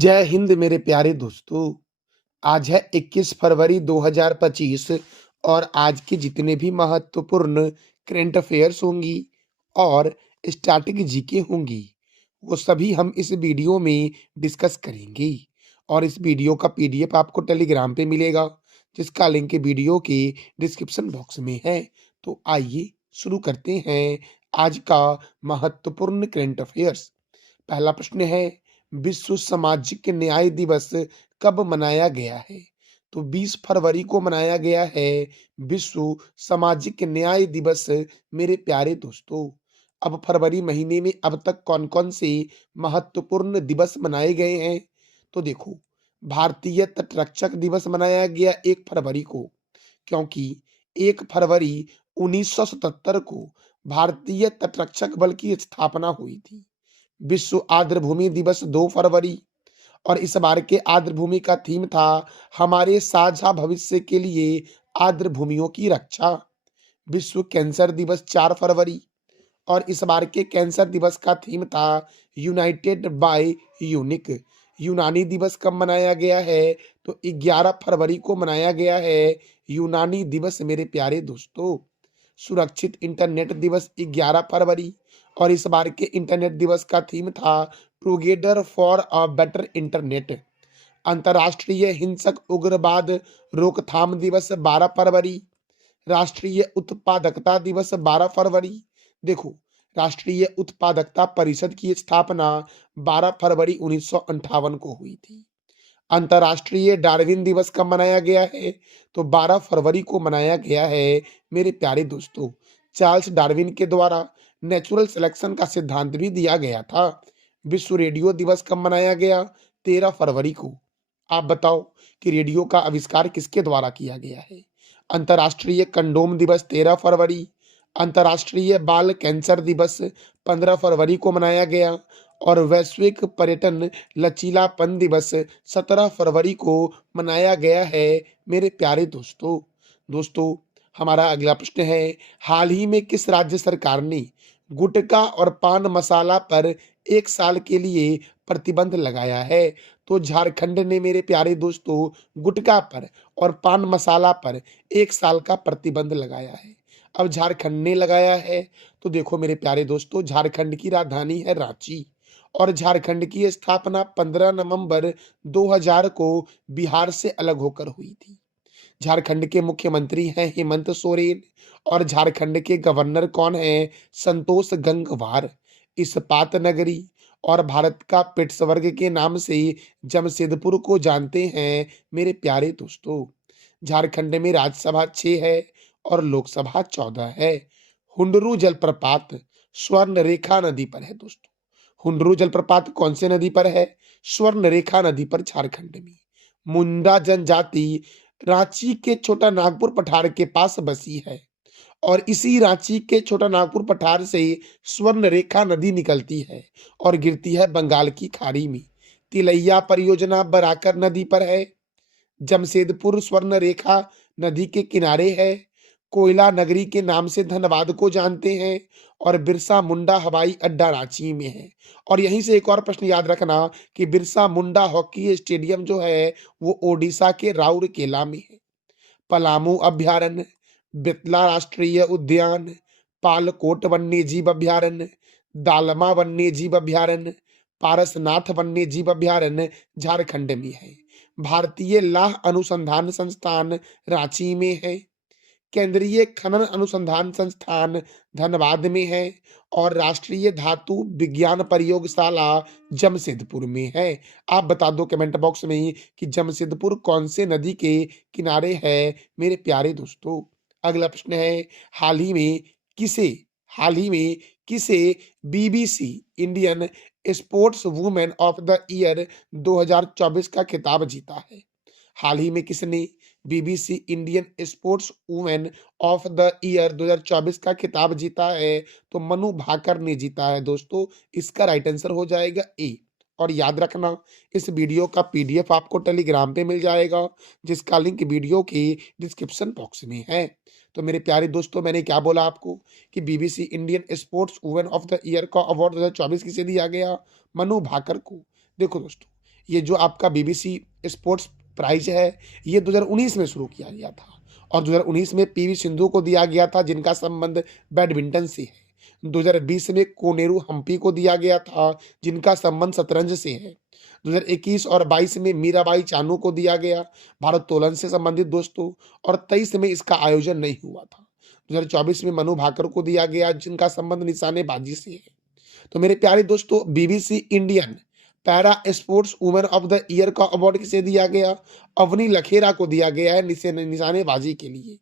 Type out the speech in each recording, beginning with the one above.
जय हिंद मेरे प्यारे दोस्तों। आज है 21 फरवरी 2025 और आज के जितने भी महत्वपूर्ण करंट अफेयर्स होंगी और स्टैटिक जीके होंगी वो सभी हम इस वीडियो में डिस्कस करेंगे। और इस वीडियो का पीडीएफ आपको टेलीग्राम पे मिलेगा जिसका लिंक वीडियो के डिस्क्रिप्शन बॉक्स में है। तो आइए शुरू करते हैं आज का महत्वपूर्ण करंट अफेयर्स। पहला प्रश्न है, विश्व सामाजिक न्याय दिवस कब मनाया गया है? तो 20 फरवरी को मनाया गया है विश्व सामाजिक न्याय दिवस मेरे प्यारे दोस्तों। अब फरवरी महीने में अब तक कौन-कौन से महत्वपूर्ण दिवस मनाए गए हैं? तो देखो, भारतीय तटरक्षक दिवस मनाया गया 1 फरवरी को, क्योंकि 1 फरवरी 1977 को भारतीय तटरक्षक बल की स्थापना हुई थी। विश्व आर्द्रभूमि दिवस 2 फरवरी, और इस बार के आर्द्रभूमि का थीम था हमारे साझा भविष्य के लिए आर्द्रभूमियों की रक्षा। विश्व कैंसर दिवस 4 फरवरी, और इस बार के कैंसर दिवस का थीम था यूनाइटेड बाय यूनिक। यूनानी दिवस कब मनाया गया है? तो 11 फरवरी को मनाया गया है यूनानी दिवस मेरे प्यारे दोस्तों। सुरक्षित इंटरनेट दिवस 11 फरवरी, और इस बार के इंटरनेट दिवस का थीम था together for a better internet. अंतर्राष्ट्रीय हिंसक उग्रवाद रोकथाम दिवस 12 फरवरी। राष्ट्रीय उत्पादकता दिवस 12 फरवरी। देखो, राष्ट्रीय उत्पादकता परिषद की स्थापना 12 फरवरी 1958 को हुई थी। अंतर्राष्ट्रीय डार्विन दिवस कब मनाया गया है? तो 12 फरवरी को मनाया गया है मेरे प्यारे दोस्तों। चार्ल्स डार्विन के द्वारा नेचुरल सिलेक्शन का सिद्धांत भी दिया गया था। विश्व रेडियो दिवस कब मनाया गया? 13 फरवरी को। आप बताओ कि रेडियो का आविष्कार किसके द्वारा किया गया है? अंतर्राष्ट्रीय कंडोम दिवस 13 फरवरी। अंतर्राष्ट्रीय बाल कैंसर दिवस 15 फरवरी को मनाया गया, और वैश्विक पर्यटन लचीलापन दिवस 17 फरवरी को मनाया गया है मेरे प्यारे दोस्तों। दोस्तों, हमारा अगला प्रश्न है, हाल ही में किस राज्य सरकार ने गुटखा और पान मसाला पर 1 साल के लिए प्रतिबंध लगाया है? तो झारखंड ने मेरे प्यारे दोस्तों गुटखा पर और पान मसाला पर 1 साल का प्रतिबंध लगाया है। अब झारखंड ने लगाया है, तो देखो मेरे प्यारे दोस्तों, झारखंड की राजधानी है रांची, और झारखंड की स्थापना 15 नवंबर 2000 को बिहार से अलग होकर हुई थी। झारखंड के मुख्यमंत्री हैं हेमंत सोरेन, और झारखंड के गवर्नर कौन हैं? संतोष गंगवार। इस्पात नगरी और भारत का पिट्सबर्ग के नाम से जमशेदपुर को जानते हैं मेरे प्यारे दोस्तों। झारखंड में राज्यसभा 6 है और लोकसभा 14 है। हुंडरू जलप्रपात स्वर्ण रेखा नदी पर है दोस्तों। हुंडरू जलप्रपात कौन से नदी पर है? स्वर्ण रेखा नदी पर, झारखंड में। मुंडा जनजाति रांची के छोटा नागपुर पठार के पास बसी है, और इसी रांची के छोटा नागपुर पठार से स्वर्ण रेखा नदी निकलती है और गिरती है बंगाल की खाड़ी में। तिलैया परियोजना बराकर नदी पर है। जमशेदपुर स्वर्ण रेखा नदी के किनारे है। कोयला नगरी के नाम से धनबाद को जानते हैं, और बिरसा मुंडा हवाई अड्डा रांची में है। और यहीं से एक और प्रश्न याद रखना कि बिरसा मुंडा हॉकी स्टेडियम जो है वो ओडिशा के राउरकेला में है। पलामू अभ्यारण्य, बितला राष्ट्रीय उद्यान, पालकोट वन्यजीव अभ्यारण्य, दालमा वन्यजीव अभ्यारण्य, पारसनाथ वन्यजीव अभ्यारण्य झारखंड में है। भारतीय लाह अनुसंधान संस्थान रांची में है। केंद्रीय खनन अनुसंधान संस्थान धनबाद में है, और राष्ट्रीय धातु विज्ञान प्रयोगशाला जमशेदपुर में है। आप बता दो कमेंट बॉक्स में कि जमशेदपुर कौन से नदी के किनारे है मेरे प्यारे दोस्तों। अगला प्रश्न है, हाल ही में किसे हाल ही में किसे BBC Indian sports women of the year 2024 का खिताब जीता है? हाल ही में किसने BBC Indian sports women of the year 2024 का खिताब जीता है? तो मनु भाकर ने जीता है दोस्तों। इसका राइट आंसर हो जाएगा ए। और याद रखना, इस वीडियो का पीडीएफ आपको टेलीग्राम पे मिल जाएगा जिसका लिंक वीडियो के डिस्क्रिप्शन बॉक्स में है। तो मेरे प्यारे दोस्तों, मैंने क्या बोला आपको कि BBC Indian sports women of the year का अवार्ड 2024 किसे दिया गया? मनु भाकर को। देखो दोस्तों, ये जो आपका बीबीसी स्पोर्ट्स प्राइज है, ये 2019 में शुरू किया गया था और 2019 में पीवी सिंधु को दिया गया था, जिनका संबंध बैडमिंटन से है। 2020 में कोनेरू हम्पी को दिया गया था, जिनका संबंध शतरंज से है। 2021 और 22 में मीराबाई चानू को दिया गया, भारोत्तोलन से संबंधित दोस्तों, और 23 में इसका आयोजन नहीं हुआ था। 2024 में मनु भाकर को दिया गया, जिनका संबंध निशानेबाजी से है। तो मेरे प्यारे दोस्तों, BBC Indian para sports women of the year का अवार्ड किसे दिया गया? अवनी लखेरा को दिया गया है निशानेबाजी के लिए।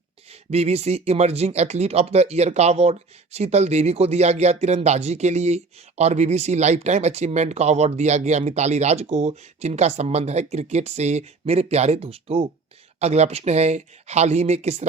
BBC emerging athlete of the year का अवार्ड शीतल देवी को दिया गया तीरंदाजी के लिए, और बीबीसी लाइफ टाइम अचीवमेंट का अवार्ड दिया गया मिताली राज को, जिनका संबंध है क्रिकेट से। मेरे प्यारे दोस्तों, अगला प्रश्न है, हाल ही में किस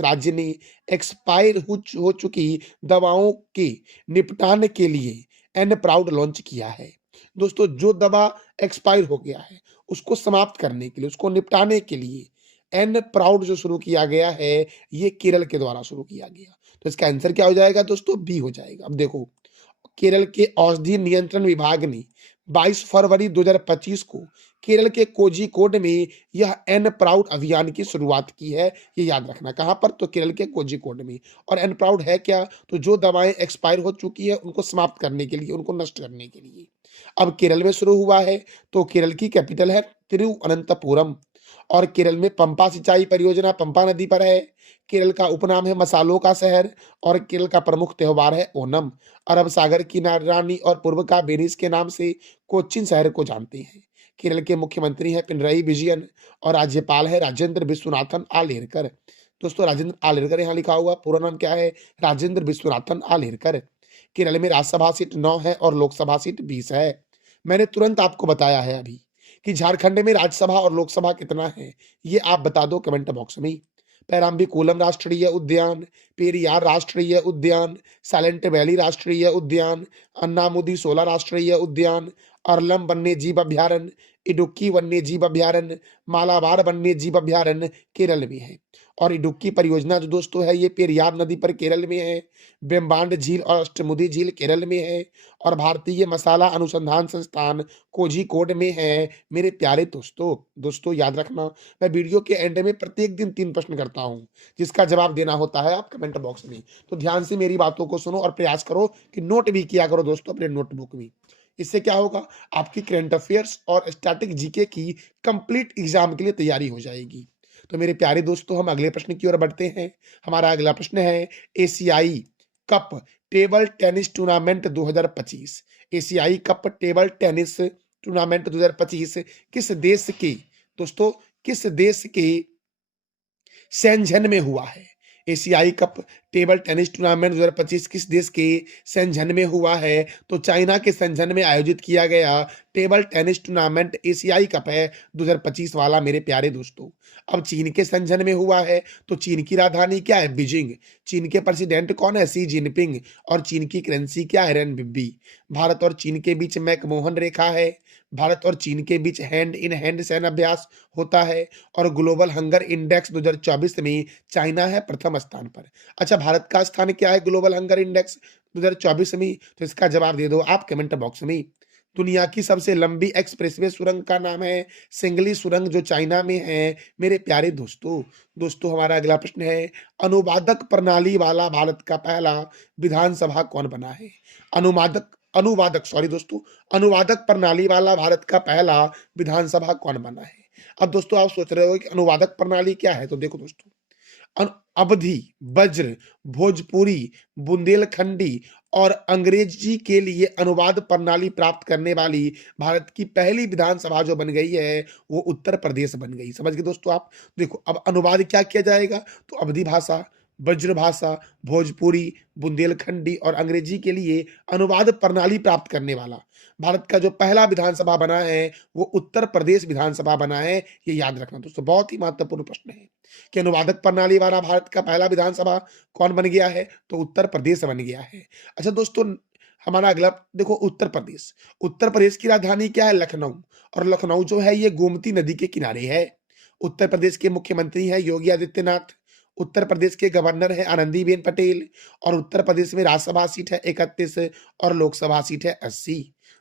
राज्य ने एक्सपायर हो चुकी दवाओं के निपटान के लिए एन प्राउड लॉन्च किया है? दोस्तों, जो दवा एक्सपायर हो गया है उसको समाप्त करने के लिए, उसको निपटाने के लिए एन प्राउड जो शुरू किया गया है, ये केरल के द्वारा शुरू किया गया। तो इसका आंसर क्या हो जाएगा दोस्तों? बी हो जाएगा। अब देखो, केरल के औषधि नियंत्रण विभाग ने 22 फरवरी 2025 को केरल के कोझिकोड में यह एन प्राउड अभियान की शुरुआत की है। ये याद रखना, कहां पर? तो केरल के कोझिकोड में। और एन प्राउड है क्या? तो जो दवाएं एक्सपायर हो चुकी है उनको समाप्त करने के लिए, उनको नष्ट करने के लिए। अब केरल में शुरू हुआ है, तो केरल की कैपिटल है तिरुवनंतपुरम, और केरल में पंपा सिंचाई परियोजना पंपा नदी पर है। केरल का उपनाम है मसालों का शहर, और केरल का प्रमुख त्योहार है ओनम। अरब सागर की रानी और पूर्व का वेनिस के नाम से कोच्चिन शहर को जानते हैं। केरल के मुख्यमंत्री हैं पिनरई विजयन, और राज्यपाल है राजेंद्र विश्वनाथन आलेरकर। दोस्तों, राजेंद्र आलेरकर यहाँ लिखा हुआ, पूरा नाम क्या है? राजेंद्र विश्वनाथन आलेरकर। केरल में राज्यसभा सीट 9 है और लोकसभा सीट 20 है। मैंने तुरंत आपको बताया है अभी कि झारखंड में राज्यसभा और लोकसभा कितना है, ये आप बता दो कमेंट बॉक्स में। पेराम्बिकुलम राष्ट्रीय उद्यान, पेरियार राष्ट्रीय उद्यान, साइलेंट वैली राष्ट्रीय उद्यान, अन्नामुदी शोला राष्ट्रीय उद्यान, अरलम वन्य जीव अभ्यारण्य, इडुक्की वन्य जीव अभ्यारण्य, मालाबार वन्य जीव अभ्यारण्य केरल में है। और इडुक्की परियोजना जो दोस्तों है, ये पेरियार नदी पर केरल में है। बेम्बांड झील और अष्टमुदी झील केरल में है, और भारतीय मसाला अनुसंधान संस्थान कोझिकोड में है। मेरे प्यारे दोस्तों याद रखना, मैं वीडियो के एंड में प्रत्येक दिन 3 प्रश्न करता हूं, जिसका जवाब देना होता है आप कमेंट बॉक्स में। तो ध्यान से मेरी बातों को सुनो और प्रयास करो कि नोट भी किया करो दोस्तों अपने नोटबुक में। इससे क्या होगा? आपकी करंट अफेयर्स और स्टैटिक जीके की कंप्लीट एग्जाम के लिए तैयारी हो जाएगी। तो मेरे प्यारे दोस्तों, हम अगले प्रश्न की ओर बढ़ते हैं। हमारा अगला प्रश्न है, एशियाई कप टेबल टेनिस टूर्नामेंट 2025, एशियाई कप टेबल टेनिस टूर्नामेंट 2025 किस देश के दोस्तों, किस देश के शेंझन में हुआ है? एशियाई कप टेबल टेनिस टूर्नामेंट 2025 किस देश के शेंझन में हुआ है? तो चाइना के शेंझन में आयोजित किया गया टेबल टेनिस टूर्नामेंट एशियाई कप है 2025 वाला मेरे प्यारे दोस्तों। अब चीन के शेंझन में हुआ है, तो चीन की राजधानी क्या है? बीजिंग। चीन के प्रेसिडेंट कौन है? Xi Jinping. और चीन की करेंसी क्या है? रेनबिब्बी। भारत और चीन के बीच मैकमोहन रेखा है। भारत और चीन के बीच हैंड इन हैंड सैन्य अभ्यास होता है। और ग्लोबल हंगर इंडेक्स 2024 में चाइना है प्रथम स्थान पर। अच्छा, भारत का स्थान क्या है ग्लोबल हंगर इंडेक्स 2024 में? तो इसका जवाब दे दो आप कमेंट बॉक्स में। दुनिया की सबसे लंबी एक्सप्रेसवे सुरंग का नाम है सिंगली सुरंग, जो चाइना में है। मेरे प्यारे दोस्तों हमारा अगला प्रश्न है, अनुवादक प्रणाली वाला भारत का पहला विधानसभा कौन बना है? अनुवादक प्रणाली वाला भारत का पहला विधानसभा कौन बना है? अब दोस्तों आप सोच रहे हो कि अनुवादक प्रणाली क्या है, तो देखो दोस्तों, अवधी, वज्र, भोजपुरी, बुंदेलखंडी और अंग्रेजी के लिए अनुवाद प्रणाली प्राप्त करने वाली भारत की पहली विधानसभा जो बन गई है, वो उत्तर प्रदेश बन गई। समझ गए दोस्तों आप? देखो, अब अनुवाद क्या किया जाएगा? तो अवधी भाषा, वज्र भाषा, भोजपुरी, बुंदेलखंडी और अंग्रेजी के लिए अनुवाद प्रणाली प्राप्त करने वाला भारत का जो पहला विधानसभा बना है, वो उत्तर प्रदेश विधानसभा बना है। ये याद रखना दोस्तों, बहुत ही महत्वपूर्ण प्रश्न है कि अनुवादक प्रणाली वाला भारत का पहला विधानसभा कौन बन गया है? तो उत्तर प्रदेश बन गया है। अच्छा दोस्तों, हमारा अगला देखो, उत्तर प्रदेश की राजधानी क्या है? लखनऊ। और लखनऊ जो है ये गोमती नदी के किनारे है। उत्तर प्रदेश के मुख्यमंत्री है योगी आदित्यनाथ। उत्तर प्रदेश के गवर्नर है आनंदीबेन पटेल। और उत्तर प्रदेश में राज्यसभा सीट है 31 और लोकसभा सीट है 80।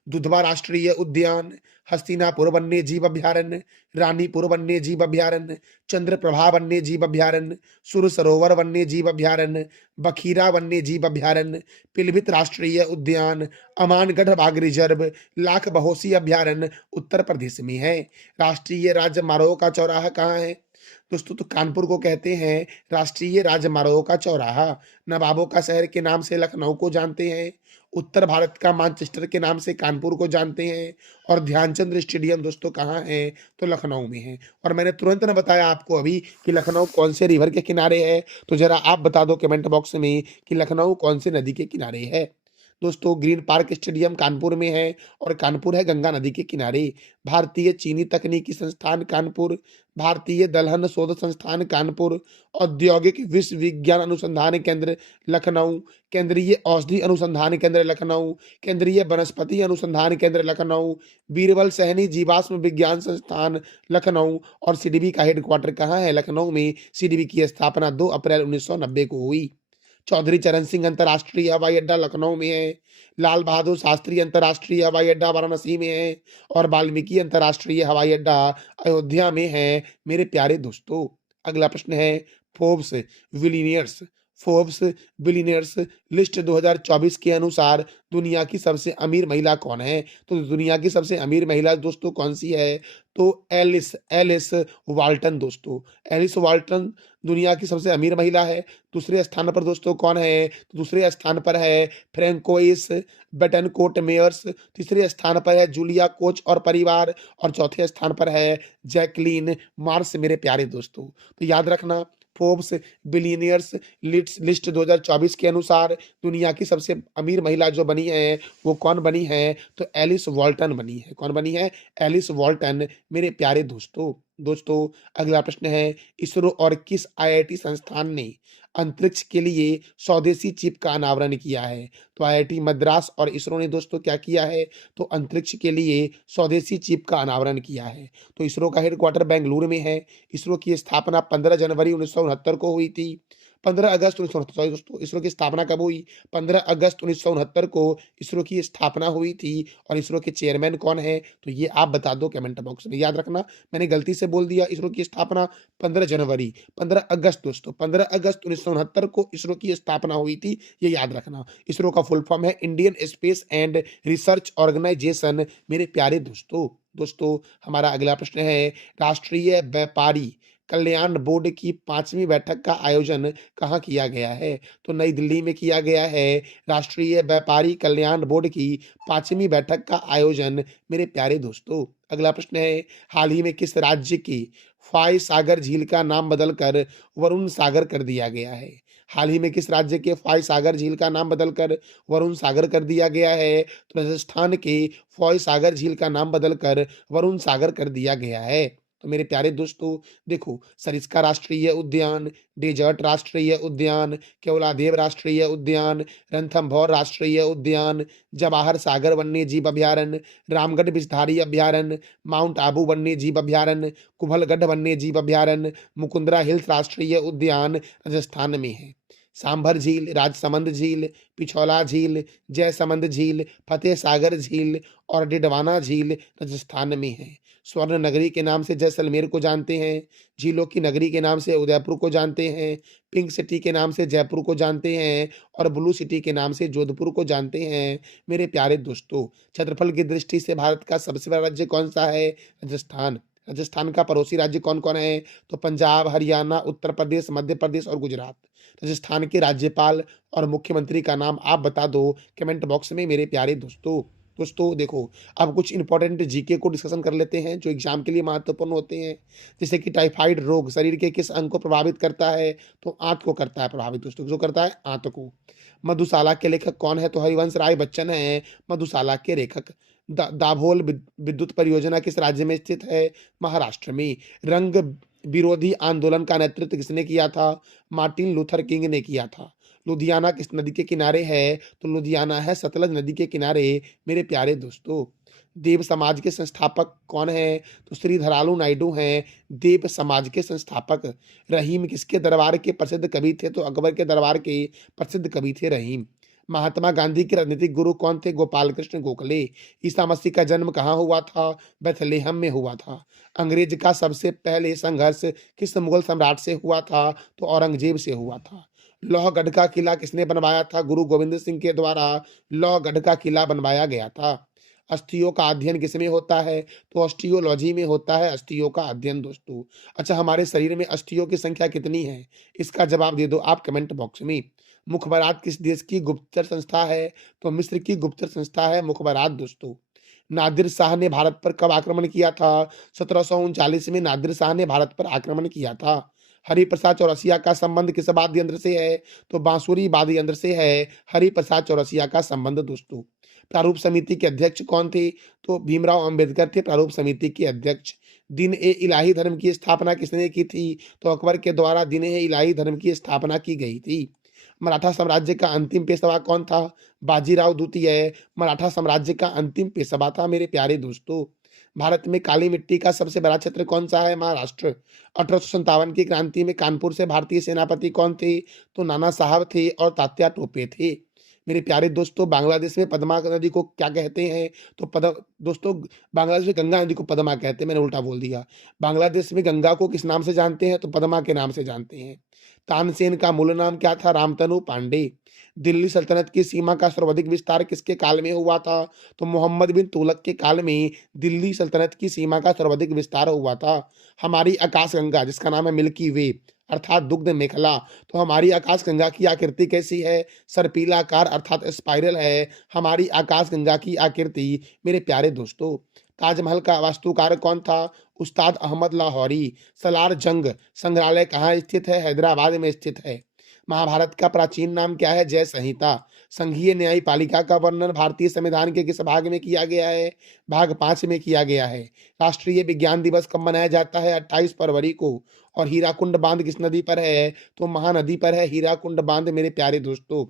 दुधवा राष्ट्रीय उद्यान, हस्तिनापुर वन्य जीव अभयारण्य, रानीपुर वन्य जीव अभयारण्य, चंद्रप्रभा वन्य जीव अभयारण्य, सुर सरोवर वन्य जीव अभयारण्य, बखीरा वन्य जीव अभयारण्य, पिलभित राष्ट्रीय उद्यान, अमानगढ़ बाघ रिजर्व, लाख बहोसी अभयारण्य उत्तर प्रदेश में है। राष्ट्रीय राजमार्गों का चौराहा कहाँ है दोस्तों? तो कानपुर को कहते हैं राष्ट्रीय राजमार्गों का चौराहा। नवाबों का शहर के नाम से लखनऊ को जानते हैं। उत्तर भारत का मैनचेस्टर के नाम से कानपुर को जानते हैं। और ध्यानचंद स्टेडियम दोस्तों कहाँ है? तो लखनऊ में है। और मैंने तुरंत न बताया आपको अभी कि लखनऊ कौन से रिवर के किनारे है, तो जरा आप बता दो कमेंट बॉक्स में कि लखनऊ कौन से नदी के किनारे है। दोस्तों ग्रीन पार्क स्टेडियम कानपुर में है और कानपुर है गंगा नदी के किनारे। भारतीय चीनी तकनीकी संस्थान कानपुर, भारतीय दलहन शोध संस्थान कानपुर, औद्योगिक विश्वविज्ञान अनुसंधान केंद्र लखनऊ, केंद्रीय औषधि अनुसंधान केंद्र लखनऊ, केंद्रीय वनस्पति अनुसंधान केंद्र लखनऊ, बीरबल सहनी जीवाश्म विज्ञान संस्थान लखनऊ। और सीडीबी का हेडक्वार्टर कहाँ है? लखनऊ में। सीडीबी की स्थापना 2 अप्रैल 1990 को हुई। चौधरी चरण सिंह अंतर्राष्ट्रीय हवाई अड्डा लखनऊ में है। लाल बहादुर शास्त्री अंतर्राष्ट्रीय हवाई अड्डा वाराणसी में है। और वाल्मीकि अंतर्राष्ट्रीय हवाई अड्डा अयोध्या में है। मेरे प्यारे दोस्तों अगला प्रश्न है Forbes billionaires Forbes billionaires list 2024 के अनुसार दुनिया की सबसे अमीर महिला कौन है? तो दुनिया की सबसे अमीर महिला दोस्तों कौन सी है? तो एलिस एलिस वाल्टन दोस्तों। एलिस वाल्टन दुनिया की सबसे अमीर महिला है। दूसरे स्थान पर दोस्तों कौन है? तो दूसरे स्थान पर है फ्रैंकोइस बेटनकोट मेयर्स। तीसरे स्थान पर है जूलिया कोच और परिवार। और चौथे स्थान पर है जैकलीन मार्स मेरे प्यारे दोस्तों। तो याद रखना फोर्ब्स बिलियनियर्स लिस्ट 2024 के अनुसार दुनिया की सबसे अमीर महिला जो बनी है वो कौन बनी है? तो एलिस वॉल्टन बनी है। कौन बनी है? एलिस वॉल्टन मेरे प्यारे दोस्तों। दोस्तों अगला प्रश्न है इसरो और किस आईआईटी संस्थान ने अंतरिक्ष के लिए स्वदेशी चिप का अनावरण किया है? तो आईआईटी मद्रास और इसरो ने दोस्तों क्या किया है? तो अंतरिक्ष के लिए स्वदेशी चिप का अनावरण किया है। तो इसरो का हेडक्वार्टर बेंगलुरु में है। इसरो की स्थापना 15 जनवरी 1969 को हुई थी। 15 अगस्त 1969 सॉरी दोस्तों इसरो की स्थापना कब हुई? 15 अगस्त 1969 को इसरो की स्थापना हुई थी। और इसरो के चेयरमैन कौन है? तो ये आप बता दो कमेंट बॉक्स में। याद रखना मैंने गलती से बोल दिया इसरो की स्थापना 15 जनवरी, 15 अगस्त दोस्तों 15 अगस्त 1969 को इसरो की स्थापना हुई थी, ये याद रखना। इसरो का फुल फॉर्म है Indian space and research organisation मेरे प्यारे दोस्तों। दोस्तों हमारा अगला प्रश्न है राष्ट्रीय व्यापारी कल्याण बोर्ड की 5वीं बैठक का आयोजन कहाँ किया गया है? तो नई दिल्ली में किया गया है। राष्ट्रीय व्यापारी कल्याण बोर्ड की 5वीं बैठक का आयोजन मेरे प्यारे दोस्तों। अगला प्रश्न है हाल ही में किस राज्य की फॉय सागर झील का नाम बदलकर वरुण सागर कर दिया गया है? हाल ही में किस राज्य के फॉय सागर झील का नाम बदलकर वरुण सागर कर दिया गया है? तो राजस्थान के फॉय सागर झील का नाम बदलकर वरुण सागर कर दिया गया है। तो मेरे प्यारे दोस्तों देखो सरिस्का राष्ट्रीय उद्यान, डेजर्ट राष्ट्रीय उद्यान, केवलादेव राष्ट्रीय उद्यान, रणथंभौर राष्ट्रीय उद्यान, जवाहर सागर वन्य जीव अभयारण्य, रामगढ़ विषधारी अभयारण्य, माउंट आबू वन्य जीव अभयारण्य, कुम्भलगढ़ वन्य जीव अभयारण्य, मुकुंदरा हिल्स राष्ट्रीय उद्यान राजस्थान में है। सांभर झील, राजसमंद झील, पिछौला झील, जयसमंद झील, फतेह सागर झील और डिडवाना झील राजस्थान में है। स्वर्ण नगरी के नाम से जैसलमेर को जानते हैं। झीलों की नगरी के नाम से उदयपुर को जानते हैं। पिंक सिटी के नाम से जयपुर को जानते हैं। और ब्लू सिटी के नाम से जोधपुर को जानते हैं। मेरे प्यारे दोस्तों क्षेत्रफल की दृष्टि से भारत का सबसे बड़ा राज्य कौन सा है? राजस्थान। राजस्थान का पड़ोसी राज्य कौन कौन है? तो पंजाब, हरियाणा, उत्तर प्रदेश, मध्य प्रदेश और गुजरात। राजस्थान के राज्यपाल और मुख्यमंत्री का नाम आप बता दो कमेंट बॉक्स में मेरे प्यारे दोस्तों। दोस्तों देखो अब कुछ इंपॉर्टेंट जीके को डिस्कशन कर लेते हैं जो एग्जाम के लिए महत्वपूर्ण होते हैं। जैसे कि टाइफाइड रोग शरीर के किस अंग को प्रभावित करता है? तो आंत को करता है प्रभावित दोस्तों। जो करता है? आंत को। मधुशाला के लेखक कौन है? तो हरिवंश राय बच्चन है मधुशाला के लेखक। दाभोल विद्युत परियोजना किस राज्य में स्थित है? महाराष्ट्र में। रंग विरोधी आंदोलन का नेतृत्व किसने किया था? मार्टिन लूथर किंग ने किया था। लुधियाना किस नदी के किनारे है? तो लुधियाना है सतलज नदी के किनारे मेरे प्यारे दोस्तों। देव समाज के संस्थापक कौन है? तो श्री धरालू नायडू हैं देव समाज के संस्थापक। रहीम किसके दरबार के प्रसिद्ध कवि थे? तो अकबर के दरबार के प्रसिद्ध कवि थे रहीम। महात्मा गांधी के राजनीतिक गुरु कौन थे? गोपाल कृष्ण गोखले। ईसा मसीह का जन्म कहाँ हुआ था? बेथलेहम में हुआ था। अंग्रेज का सबसे पहले संघर्ष किस मुगल सम्राट से हुआ था? तो औरंगजेब से हुआ था। लोहगढ़ का किला किसने बनवाया था? गुरु गोविंद सिंह के द्वारा लोहगढ़ का किला बनवाया गया था। अस्थियों का अध्ययन किसमें होता है? तो ऑस्टियोलॉजी में होता है अस्थियों का अध्ययन दोस्तों। अच्छा, हमारे शरीर में अस्थियों की संख्या कितनी है? इसका जवाब दे दो आप कमेंट बॉक्स में। मुखबरात किस देश की गुप्तचर संस्था है? तो मिस्र की गुप्तचर संस्था है मुखबरात दोस्तों। नादिर शाह ने भारत पर कब आक्रमण किया था? 1739 में नादिर शाह ने भारत पर आक्रमण किया था। हरिप्रसाद चौरसिया का संबंध किस वाद्य यंत्र से है? तो बांसुरी वाद्य यंत्र से है हरिप्रसाद चौरसिया का संबंध दोस्तों। प्रारूप समिति के अध्यक्ष कौन थे? तो भीमराव अंबेडकर थे प्रारूप समिति के अध्यक्ष। दिन ए इलाही धर्म की स्थापना किसने की थी? तो अकबर के द्वारा दिन ए इलाही धर्म की स्थापना की गई थी। मराठा साम्राज्य का अंतिम पेशवा कौन था? बाजीराव द्वितीय मराठा साम्राज्य का अंतिम पेशवा था मेरे प्यारे दोस्तों। भारत में काली मिट्टी का सबसे बड़ा क्षेत्र कौन सा है? महाराष्ट्र। 1857 की क्रांति में कानपुर से भारतीय सेनापति कौन थे? तो नाना साहब थे और तात्या टोपे थे। मेरे प्यारे दोस्तों, बांग्लादेश में पद्मा नदी को क्या कहते हैं? तो दोस्तों, बांग्लादेश में गंगा नदी को पद्मा कहते हैं। मैंने उल्टा बोल दिया। बांग्लादेश में गंगा को किस नाम से जानते हैं? तो पद्मा के नाम से जानते हैं। तानसेन का मूल नाम क्या था? रामतनु पांडे। दिल्ली सल्तनत की सीमा का सर्वाधिक विस्तार किसके काल में हुआ था? तो मोहम्मद बिन तुगलक के काल में दिल्ली सल्तनत की सीमा का सर्वाधिक विस्तार हुआ था। हमारी आकाशगंगा जिसका नाम है मिल्की वे अर्थात दुग्ध मेखला, तो हमारी आकाशगंगा की आकृति कैसी है? सर्पिलाकार अर्थात स्पाइरल है हमारी आकाशगंगा की आकृति मेरे प्यारे दोस्तों। ताजमहल का वास्तुकार कौन था? उस्ताद अहमद लाहौरी। सलार जंग संग्रहालय कहाँ स्थित है? हैदराबाद में स्थित है। महाभारत का प्राचीन नाम क्या है? जय संहिता। संघीय न्यायपालिका का वर्णन भारतीय संविधान के किस भाग में किया गया है? भाग 5 में किया गया है। राष्ट्रीय विज्ञान दिवस कब मनाया जाता है? 28 फरवरी को। और हीराकुंड बांध किस नदी पर है? तो महानदी पर है हीराकुंड बांध मेरे प्यारे दोस्तों।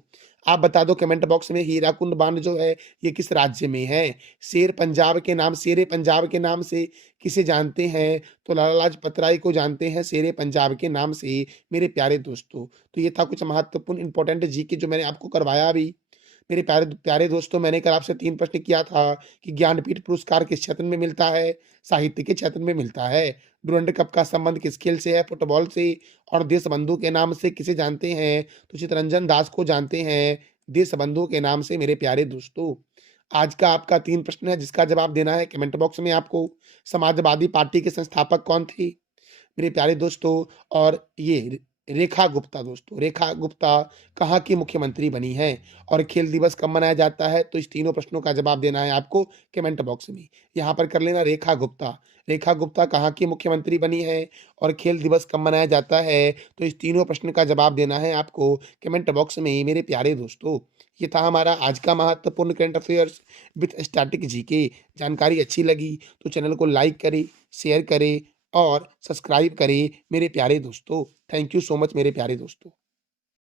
आप बता दो कमेंट बॉक्स में हीराकुंड बांध जो है ये किस राज्य में है? शेर पंजाब के नाम से किसे जानते हैं? तो लाला लाजपत राय को जानते हैं शेरे पंजाब के नाम से मेरे प्यारे दोस्तों। तो ये था कुछ महत्वपूर्ण इंपॉर्टेंट जीके जो मैंने आपको करवाया अभी। मेरे प्यारे प्यारे दोस्तों, मैंने कल आपसे 3 प्रश्न किया था कि ज्ञानपीठ पुरस्कार किस क्षेत्र में मिलता है? साहित्य के क्षेत्र में मिलता है। डुरंड कप का संबंध किस खेल से है? फुटबॉल से। और देश बंधु के नाम से किसे जानते हैं? तो चितरंजन दास को जानते हैं देश बंधु के नाम से मेरे प्यारे दोस्तों। आज का आपका 3 प्रश्न है जिसका जवाब देना है कमेंट बॉक्स में आपको। समाजवादी पार्टी के संस्थापक कौन थे मेरे प्यारे दोस्तों? और ये रेखा गुप्ता दोस्तों, रेखा गुप्ता कहाँ की मुख्यमंत्री बनी है? और खेल दिवस कब मनाया जाता है? तो इस तीनों प्रश्नों का जवाब देना है आपको कमेंट बॉक्स में। यहाँ पर कर लेना रेखा गुप्ता। रेखा गुप्ता कहाँ की मुख्यमंत्री बनी है? और खेल दिवस कब मनाया जाता है? तो इस तीनों प्रश्न का जवाब देना है आपको कमेंट बॉक्स में मेरे प्यारे दोस्तों। ये था हमारा आज का महत्वपूर्ण current affairs with static GK. जानकारी अच्छी लगी तो चैनल को लाइक करें, शेयर करें और सब्सक्राइब करें मेरे प्यारे दोस्तों। थैंक यू सो मच मेरे प्यारे दोस्तों।